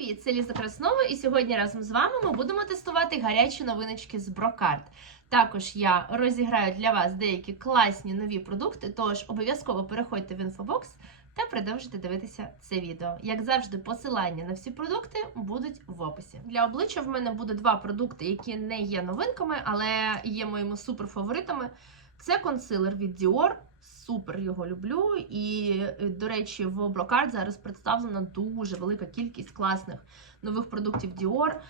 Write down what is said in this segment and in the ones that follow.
Привіт, це Ліза Краснова, і сьогодні разом з вами ми будемо тестувати гарячі новиночки з Брокарт. Також я розіграю для вас деякі класні нові продукти, тож обов'язково переходьте в інфобокс та продовжуйте дивитися це відео. Як завжди, посилання на всі продукти будуть в описі. Для обличчя в мене буде два продукти, які не є новинками, але є моїми суперфаворитами. Це консилер від Dior. Супер його люблю. І, е, до речі, в Брокард зараз представлена дуже велика кількість класних нових продуктів Dior.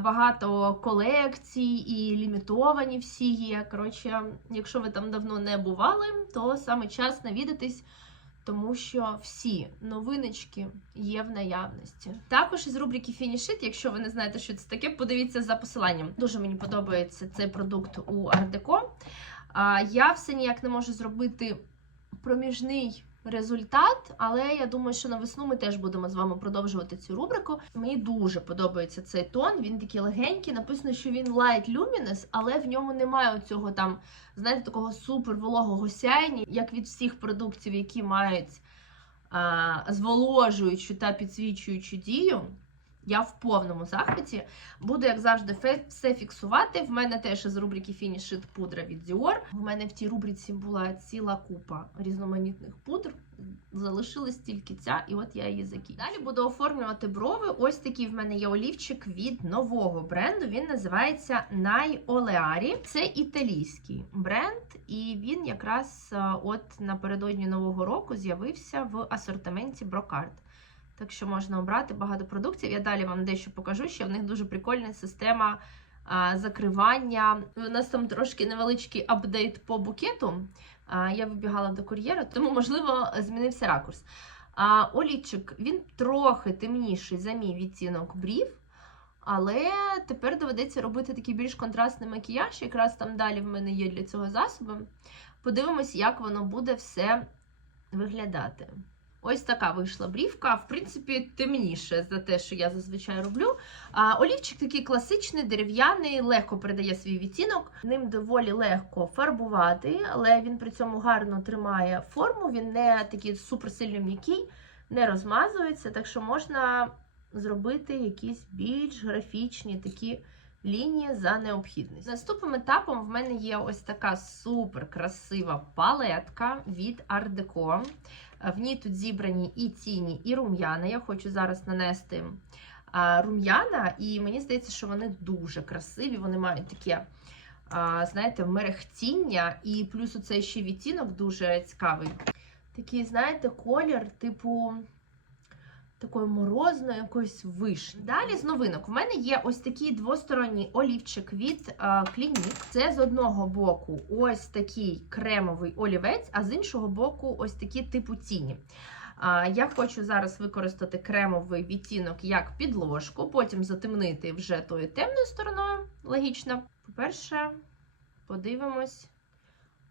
Багато колекцій і лімітовані всі є. Коротше, якщо ви там давно не бували, то саме час навідатись. Тому що всі новиночки є в наявності. Також із рубрики Фінішит, якщо ви не знаєте, що це таке, подивіться за посиланням. Дуже мені подобається цей продукт у Deco. А, Я все ніяк не можу зробити проміжний результат, але я думаю, що на весну ми теж будемо з вами продовжувати цю рубрику. Мені дуже подобається цей тон. Він такий легенький. Написано, що він light luminous, але в ньому немає цього там, знаєте, такого супер вологого сяйня, як від всіх продуктів, які мають а, зволожуючу та підсвічуючу дію. Я в повному захваті. Буду, як завжди, все фіксувати. В мене теж із рубрики It пудра від Dior. В мене в тій рубриці була ціла купа різноманітних пудр. Залишилась тільки ця, і от я її закину. Далі буду оформлювати брови. Ось такий в мене є олівчик від нового бренду. Він називається Най Oleari. Це італійський бренд, і він якраз от напередодні нового року з'явився в асортименті Brocard. Так що можна обрати багато продуктів. Я далі вам дещо покажу, що в них дуже прикольна система закривання. У нас там трошки невеличкий апдейт по букету. Я вибігала до кур'єра, тому, можливо, змінився ракурс. А, він трохи темніший за мій відтінок брів. Але тепер доведеться робити такий більш контрастний макіяж. Якраз там далі в мене є для цього засоби. Подивимось, як воно буде все виглядати. Ось така вийшла брівка. В принципі, темніше за те, що я зазвичай роблю. А, олівчик такий класичний, дерев'яний, легко передає свій відтінок. Ним доволі легко фарбувати, але він при цьому гарно тримає форму. Він не такий суперсильно м'який, не розмазується, так що можна зробити якісь більш графічні такі лінії за необхідність. Наступним етапом в мене є ось така супер красива палетка від Art Deco. В ній тут зібрані і тіні, і рум'яна. Я хочу зараз нанести рум'яна, і мені здається, що вони дуже красиві. Вони мають таке, знаєте, мерехтіння, і плюс оцей ще відтінок дуже цікавий. Такий, знаєте, колір, типу. Такої морозної якоїсь вишні. Далі з новинок. У мене є ось такий двосторонній олівчик від Clinique. Це з одного боку ось такий кремовий олівець, а з іншого боку, ось такі типу тіні. Я хочу зараз використати кремовий відтінок як підложку, потім затемнити вже тою темною стороною. Логічно. По-перше, подивимось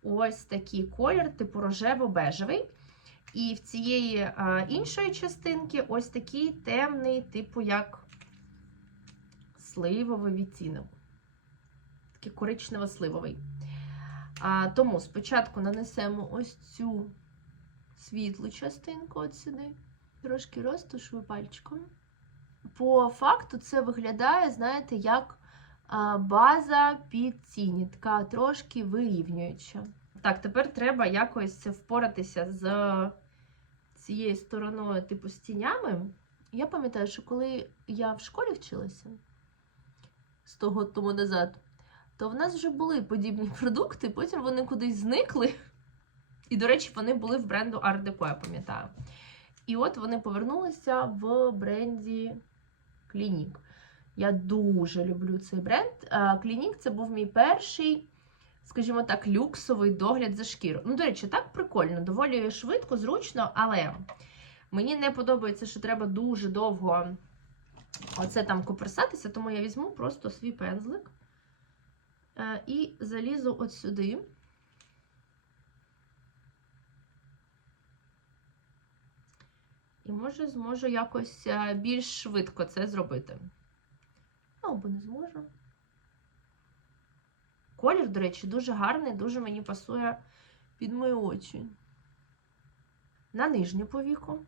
ось такий колір, типу рожево-бежевий. І в цієї а, іншої частинки ось такий темний, типу як сливовий відтінок. Такий коричнево-сливовий. Тому спочатку нанесемо ось цю світлу частинку от сюди. Трошки розташую пальчиком. По факту це виглядає, знаєте, як база під тіні, така трошки вирівнююча. Так, тепер треба якось впоратися з цією стороною, типу, з тінями. Я пам'ятаю, що коли я в школі вчилася 100 років тому назад, то в нас вже були подібні продукти, потім вони кудись зникли. І, до речі, вони були в бренду Art Deco, я пам'ятаю. І от вони повернулися в бренді Clinique. Я дуже люблю цей бренд. Clinique це був мій перший скажімо так, люксовий догляд за шкірою. Ну, до речі, так прикольно, доволі швидко, зручно, але мені не подобається, що треба дуже довго оце там коперсатися, тому я візьму просто свій пензлик е, і залізу от сюди. І може зможу якось е, більш швидко це зробити. Ну, або не зможу. Колір, до речі, дуже гарний, дуже мені пасує під мої очі. На нижню повіку.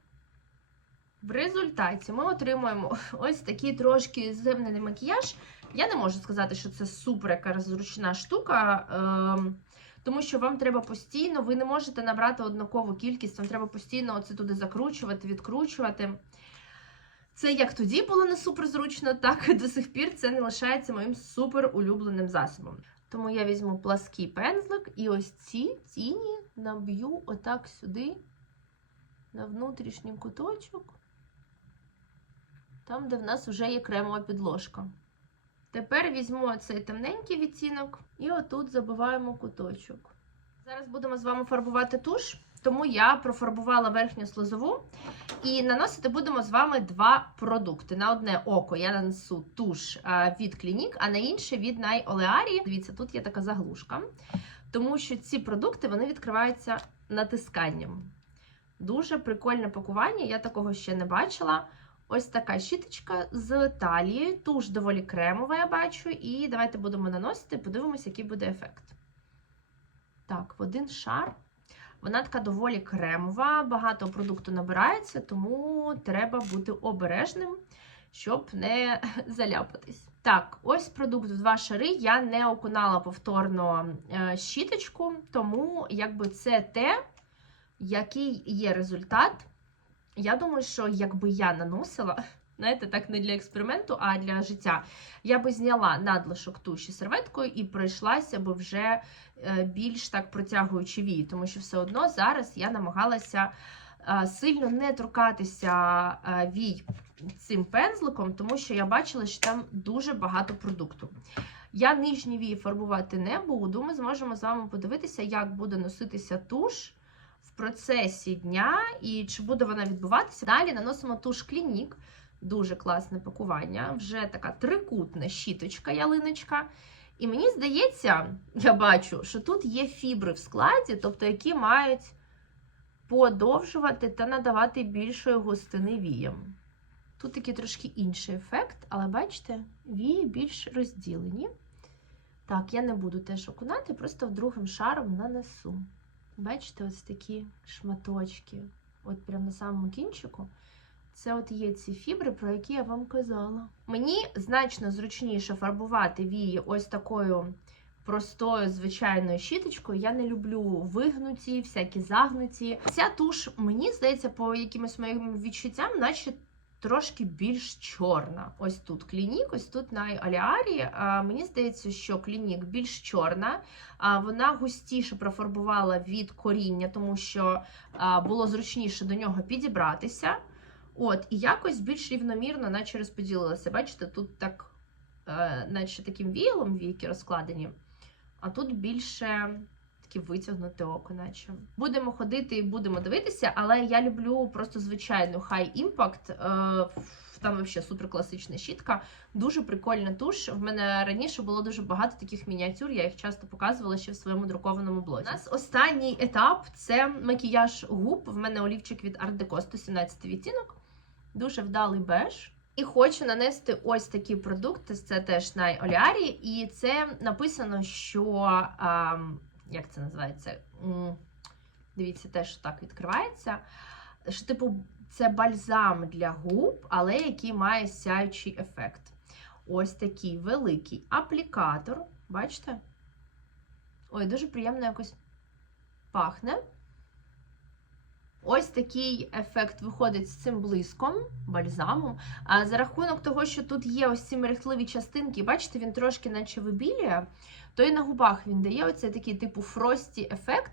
В результаті ми отримуємо ось такий трошки земний макіяж. Я не можу сказати, що це супер яка зручна штука, ем, тому що вам треба постійно, ви не можете набрати однакову кількість, вам треба постійно оце туди закручувати, відкручувати. Це як тоді було не супер зручно, так і до сих пір це не лишається моїм супер улюбленим засобом. Тому я візьму плаский пензлик і ось ці тіні наб'ю отак сюди, на внутрішній куточок, там, де в нас вже є кремова підложка. Тепер візьму цей темненький відтінок і отут забиваємо куточок. Зараз будемо з вами фарбувати туш, тому я профарбувала верхню слизову. І наносити будемо з вами два продукти. На одне око я нанесу туш від Clinique, а на інше від Най Oleari. Дивіться, тут є така заглушка, тому що ці продукти вони відкриваються натисканням. Дуже прикольне пакування, я такого ще не бачила. Ось така щіточка з талії, туш доволі кремова, я бачу. І давайте будемо наносити, подивимося, який буде ефект. Так, в один шар. Вона така доволі кремова, багато продукту набирається, тому треба бути обережним, щоб не заляпатись. Так, ось продукт в два шари. Я не окунала повторно е, щіточку, тому якби це те, який є результат. Я думаю, що якби я наносила, знаєте, так не для експерименту, а для життя, я би зняла надлишок туші серветкою і пройшлася би вже е, більш так протягуючи вії, тому що все одно зараз я намагалася е, сильно не торкатися е, вій цим пензликом, тому що я бачила, що там дуже багато продукту. Я нижні вії фарбувати не буду. Ми зможемо з вами подивитися, як буде носитися туш в процесі дня і чи буде вона відбуватися. Далі наносимо туш клінік. Дуже класне пакування. Вже така трикутна щіточка, ялиночка. І мені здається, я бачу, що тут є фібри в складі, тобто які мають подовжувати та надавати більшої густини віям. Тут такий трошки інший ефект, але бачите, вії більш розділені. Так, я не буду теж окунати, просто другим шаром нанесу. Бачите, ось такі шматочки, от прямо на самому кінчику. Це от є ці фібри, про які я вам казала. Мені значно зручніше фарбувати вії ось такою простою звичайною щіточкою. Я не люблю вигнуті, всякі загнуті. Ця туш, мені здається, по якимось моїм відчуттям, наче трошки більш чорна. Ось тут клінік, ось тут на Аліарі. Мені здається, що клінік більш чорна, а вона густіше профарбувала від коріння, тому що було зручніше до нього підібратися. От, і якось більш рівномірно, наче розподілилася. Бачите, тут так, е, наче таким віялом віки розкладені, а тут більше таке витягнуте око, наче. Будемо ходити і будемо дивитися, але я люблю просто звичайну High Impact. Е, там взагалі супер класична щітка. Дуже прикольна туш. В мене раніше було дуже багато таких мініатюр, я їх часто показувала ще в своєму друкованому блозі. У нас останній етап це макіяж губ. В мене олівчик від Art Deco 117 відтінок. Дуже вдалий беж. І хочу нанести ось такі продукти. Це теж на Оліарі. І це написано, що. А, як це називається? Дивіться, теж так відкривається. Що, типу, це бальзам для губ, але який має сяючий ефект. Ось такий великий аплікатор. Бачите? Ой, дуже приємно якось пахне. Ось такий ефект виходить з цим блиском, бальзамом. А за рахунок того, що тут є ось ці мерехтливі частинки, бачите, він трошки наче вибілює, то і на губах він дає оцей такий типу фрості ефект.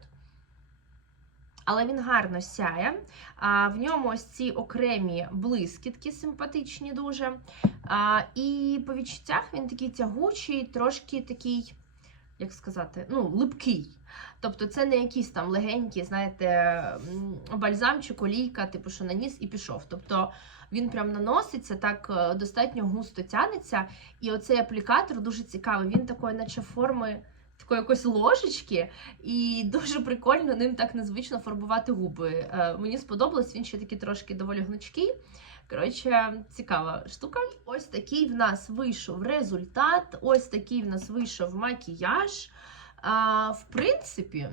Але він гарно сяє. А, В ньому ось ці окремі блискітки симпатичні дуже. А, І по відчуттях він такий тягучий, трошки такий, як сказати, ну, липкий. Тобто це не якісь там легенькі, знаєте, бальзамчик, олійка, типу, що наніс і пішов. Тобто він прям наноситься, так е, достатньо густо тянеться. І оцей аплікатор дуже цікавий. Він такої, наче форми такої якоїсь ложечки, і дуже прикольно ним так незвично фарбувати губи. Е, Мені сподобалось, він ще такий трошки доволі гнучкий. Коротше, цікава штука. Ось такий в нас вийшов результат. Ось такий в нас вийшов макіяж. А, В принципі,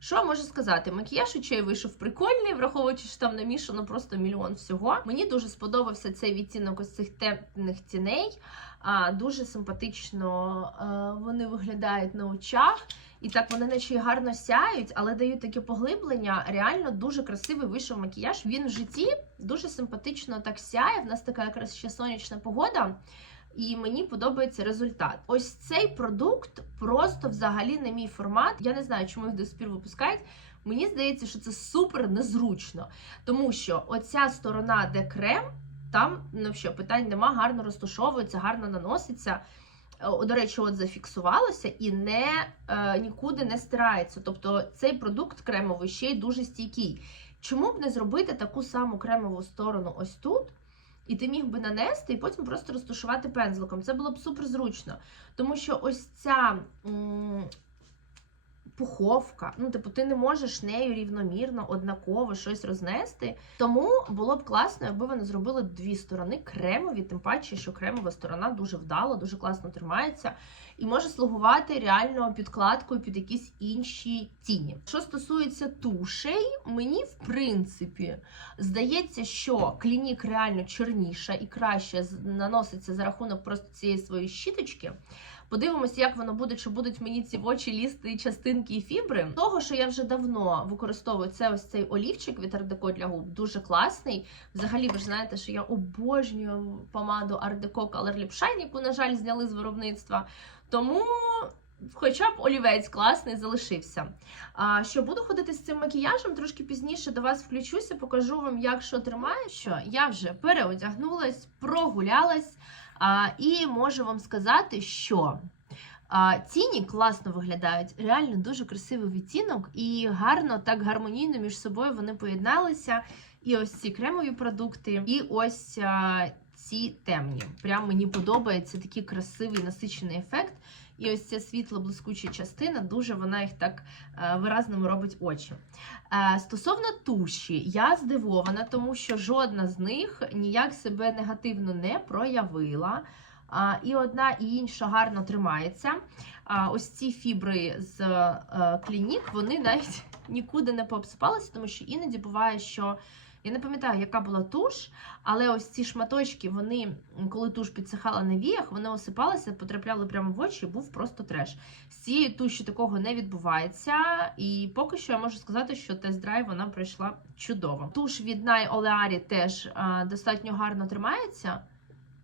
Що можу сказати? Макіяж очей вийшов прикольний, враховуючи, що там намішано просто мільйон всього. Мені дуже сподобався цей відтінок ось цих темних тіней. А, дуже симпатично а, вони виглядають на очах. І так вони наче гарно сяють, але дають таке поглиблення. Реально дуже красивий вийшов макіяж. Він в житті дуже симпатично так сяє. В нас така якраз ще сонячна погода. І мені подобається результат. Ось цей продукт просто взагалі не мій формат. Я не знаю, чому їх до сих пір випускають. Мені здається, що це супер незручно, тому що оця сторона, де крем, там ну що, питань нема, гарно розташовується, гарно наноситься. До речі, от зафіксувалося і не е, нікуди не стирається. Тобто цей продукт кремовий ще й дуже стійкий. Чому б не зробити таку саму кремову сторону ось тут? І ти міг би нанести і потім просто розташувати пензликом. Це було б супер зручно. Тому що ось ця пуховка, ну, типу, ти не можеш нею рівномірно, однаково щось рознести. Тому було б класно, якби вони зробили дві сторони кремові, тим паче, що кремова сторона дуже вдало, дуже класно тримається. І може слугувати реально підкладкою під якісь інші тіні. Що стосується тушей, мені в принципі здається, що клінік реально чорніша і краще наноситься за рахунок просто цієї своєї щіточки. Подивимося, як воно буде, чи будуть мені ці очі лізти частинки і фібри. Того, що я вже давно використовую, це ось цей олівчик від Deco для губ, дуже класний. Взагалі, ви ж знаєте, що я обожнюю помаду Deco Color Lip Shine, яку, на жаль, зняли з виробництва. Тому. Хоча б олівець класний залишився. А що буду ходити з цим макіяжем, трошки пізніше до вас включуся, покажу вам, як що тримає. Що я вже переодягнулась, прогулялась, і можу вам сказати, що ціні класно виглядають. Реально дуже красивий відтінок, і гарно, так гармонійно між собою вони поєдналися. І ось ці кремові продукти, і ось ці темні. Прям мені подобається такий красивий насичений ефект. І ось ця світла блискуча частина, дуже вона їх так е, виразними робить очі. Е, Стосовно туші, я здивована, тому що жодна з них ніяк себе негативно не проявила. І одна і інша гарно тримається. А, Ось ці фібри з е, клінік, вони навіть нікуди не пообсипалися, тому що іноді буває, що я не пам'ятаю, яка була туш, але ось ці шматочки, вони, коли туш підсихала на віях, вони осипалися, потрапляли прямо в очі, був просто треш. З цією туші такого не відбувається, і поки що я можу сказати, що тест-драйв вона пройшла чудово. Туш від Най Oleari теж достатньо гарно тримається,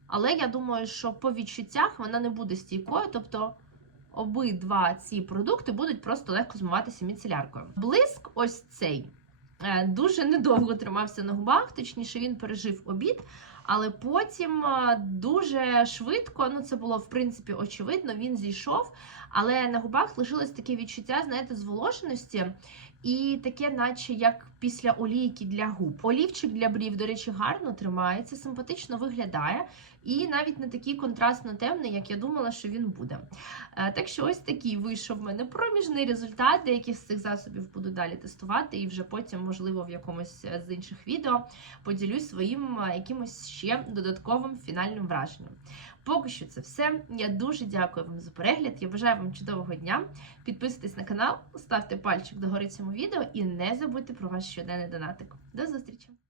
але я думаю, що по відчуттях вона не буде стійкою, тобто. Обидва ці продукти будуть просто легко змиватися міцеляркою. Блиск, ось цей, дуже недовго тримався на губах, точніше, він пережив обід, але потім е, дуже швидко, ну це було в принципі очевидно, він зійшов, але на губах лишилось таке відчуття, знаєте, зволоженості. І таке, наче як після олійки для губ. Олівчик для брів, до речі, гарно тримається, симпатично виглядає, і навіть не такий контрастно темний, як я думала, що він буде. Е, Так що ось такий вийшов в мене проміжний результат. Деякі з цих засобів буду далі тестувати, і вже потім, можливо, в якомусь е, з інших відео поділюсь своїм е, якимось ще додатковим фінальним враженням. Поки що це все. Я дуже дякую вам за перегляд. Я бажаю вам чудового дня. Підписуйтесь на канал, ставте пальчик догори цьому відео і не забудьте про ваш щоденний донатик. До зустрічі!